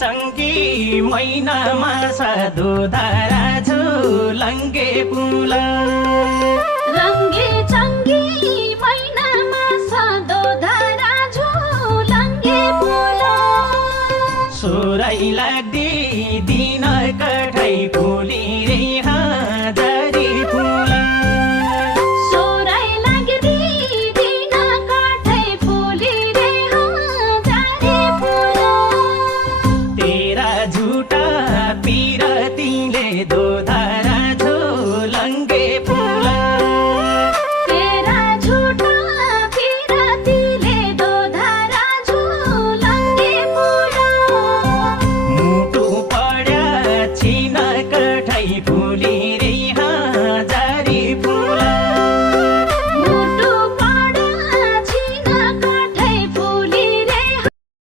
चङ्गी मैनामा सधुधारा झुलङ्गे पुल रङ्गे चङ्गी मैनामा सधुधारा झुलङ्गे पुल सुरै लाग्दी दिन कठै फुली रे